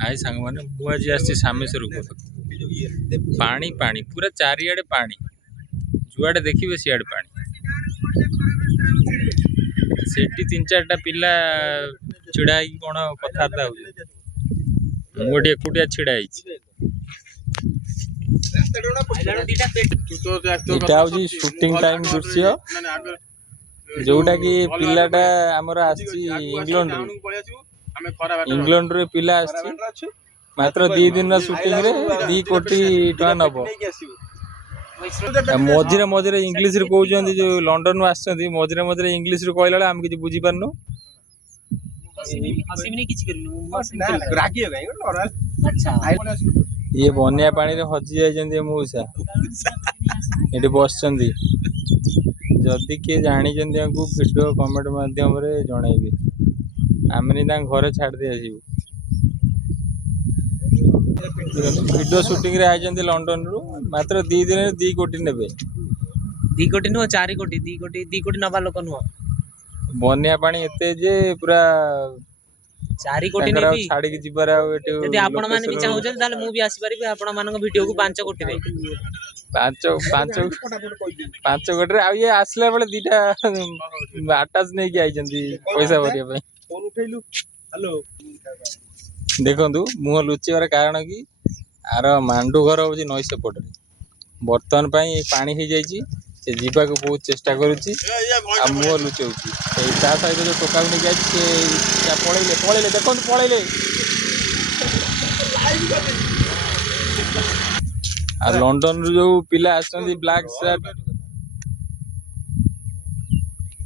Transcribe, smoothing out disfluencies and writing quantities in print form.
आए सांग मैंने मुझे आज सामेश्वर पानी पानी पूरा चारिआडे पानी जुआड़े देखिए सियाड़े पानी सेठी 3-4टा पिला छिड़ा कौन कथबार्ता मुझे एकुटिया छिड़ा शूटिंग टाइम दृश्य जोटा कि पिलाटा आमर इंग्लैंड रे पिला मात्र 2 दिन शूटिंग रे 2 कोटी टका नब मझे मझे इंग्लीश रे कहते जो लंडन आसछन्ती मझे मझे इंग्लीश रे कहला आम किसी बुझी पारनु ये बनिया पानी रे हजि जाइछन्ती मौसा ये बस जदि किए जानी वीडियो कमेंट माध्यम रे जनइबे आमने घर छाड़ दे आसबू वीडियो शूटिंग रे आइछन्ती लंडन रु मात्र 2 दिन 2 कोटी नेबे 2 कोटी नुह 4 कोटी 2 कोटी नबा लोक नुह बनिया पानी एते जे पूरा 4 कोटी नेबी छाड़ी के जिबार एटे यदि आपण माने भी चाहुछन ताले मु भी आसी परिबे आपण मानक वीडियो को 5 कोटी रे 5 कोटी रे आ ये आसला बेले दीटा अटैच नै के आइछन्ती पैसा भरिया पे फोन उठैलु हेलो देखंतु मुह लुचिबार कारण कि आर मांडू घर हूँ नई सेपट बर्तमान पानी हो जाइए से जीवा को बहुत चेष्टा करुच्ची मुह लुचाऊँगी सहित जो टोका नहीं जाए पलैले पलैले देखो पलैले लंडन जो पिला ब्लैक सार्ट